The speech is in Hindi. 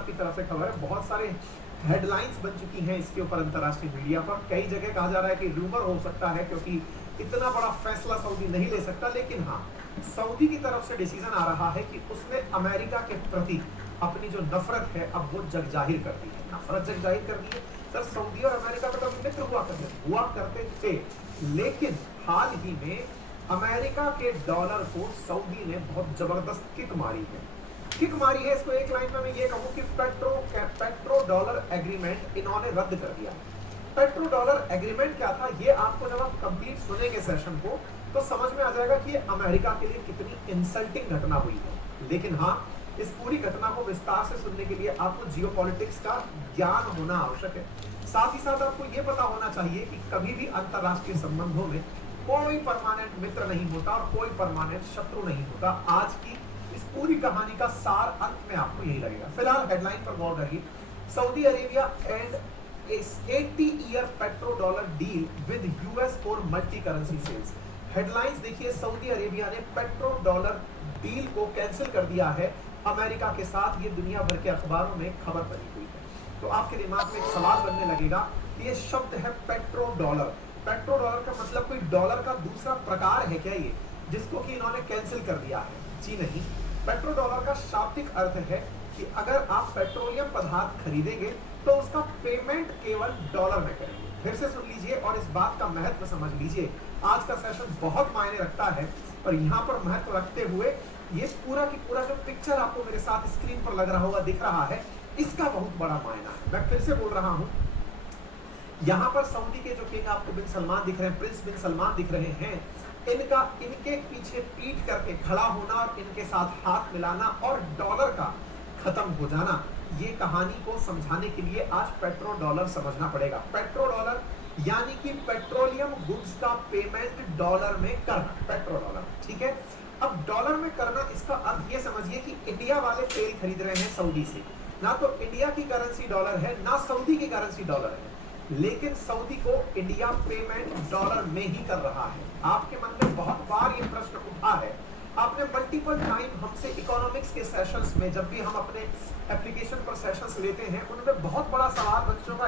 की तरफ से खबर है, बहुत सारे हेडलाइंस बन चुकी हैं इसके ऊपर अंतर्राष्ट्रीय मीडिया पर। कई जगह कहा जा रहा है कि रूमर हो सकता है क्योंकि इतना बड़ा फैसला सऊदी नहीं ले सकता, लेकिन हाँ, सऊदी की तरफ से डिसीजन आ रहा है कि उसने अमेरिका के प्रति अपनी जो नफरत है अब वो जग जाहिर कर दी है, नफरत जग जाहिर कर दी है। सर, सऊदी और अमेरिका तो कभी मित्र हुआ करते थे, लेकिन हाल ही में अमेरिका के डॉलर को सऊदी ने बहुत जबरदस्त किक मारी है। इसको एक लाइन में मैं ये कहूं कि पेट्रो डॉलर एग्रीमेंट इन्होंने रद्द कर दिया। पेट्रो डॉलर एग्रीमेंट क्या था, ये आपको जब आप कंप्लीट सुनेंगे सेशन को तो समझ में आ जाएगा कि ये अमेरिका के लिए कितनी इंसल्टिंग घटना हुई है। लेकिन हाँ, इस पूरी घटना को विस्तार से सुनने के लिए आपको जियोपॉलिटिक्स का ज्ञान होना आवश्यक है। साथ ही साथ आपको यह पता होना चाहिए कि कभी भी अंतरराष्ट्रीय संबंधों में कोई परमानेंट मित्र नहीं होता और कोई परमानेंट शत्रु नहीं होता। आज की इस पूरी कहानी का सार अंत में आपको यही लगेगा। फिलहाल हेडलाइन पर गौर करिए, Saudi Arabia and 80-year petro dollar deal with US for multi currency sales. Headlines देखिए, सऊदी अरेबिया ने पेट्रो डॉलर डील को कैंसिल कर दिया है अमेरिका के साथ। ये दुनिया भर के अखबारों में खबर बनी हुई है। तो आपके दिमाग में एक सवाल बनने लगेगा कि ये शब्द है पेट्रो डॉलर। पेट्रो डॉलर का मतलब कोई डॉलर का दूसरा प्रकार है क्या ये, जिसको कि इन्होंने कैंसिल कर दिया है? जी नहीं, पेट्रो डॉलर का शाब्दिक अर्थ है कि अगर आप पेट्रोलियम पदार्थ खरीदेंगे तो उसका पेमेंट केवल डॉलर में करेंगे। फिर से सुन लीजिए और इस बात का महत्व समझ लीजिए। आज का सेशन बहुत मायने रखता है और यहाँ पर महत्व रखते हुए ये पूरा की पूरा जो पिक्चर आपको मेरे साथ स्क्रीन पर लग रहा होगा, दिख रहा है, इसका बहुत बड़ा मायना है। मैं फिर से बोल रहा हूँ, यहाँ पर सऊदी के जो किंग आपको बिन सलमान दिख रहे हैं, प्रिंस बिन सलमान दिख रहे हैं, इनके पीछे पीठ करके खड़ा होना और इनके साथ हाथ मिलाना और डॉलर का खत्म हो जाना, ये कहानी को समझाने के लिए आज पेट्रो डॉलर समझना पड़ेगा। पेट्रो डॉलर यानी कि पेट्रोलियम गुड्स का पेमेंट डॉलर में करना, पेट्रो डॉलर, ठीक है। अब डॉलर में करना, इसका अर्थ ये समझिए कि इंडिया वाले तेल खरीद रहे हैं सऊदी से, ना तो इंडिया की करेंसी डॉलर है ना सऊदी की करेंसी डॉलर है, लेकिन सऊदी को इंडिया पेमेंट डॉलर में ही कर रहा है। आपके मन में बहुत बार ये प्रश्न उठा है, आपने मल्टीपल टाइम हमसे इकोनॉमिक्स के सेशंस में, जब भी हम अपने एप्लीकेशन पर सेशंस लेते हैं, उनमें बहुत बड़ा सवाल बच्चों का